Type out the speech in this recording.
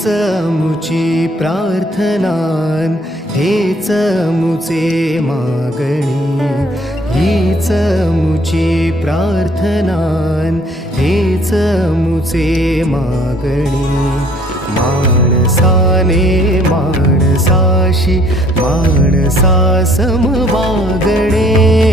हीच मुची प्रार्थनान, हेच मुचे मागणी. हीच मुची प्रार्थनान, हेच मुचे मागणी. माणसाने माणसाशी माणसासम वागणे.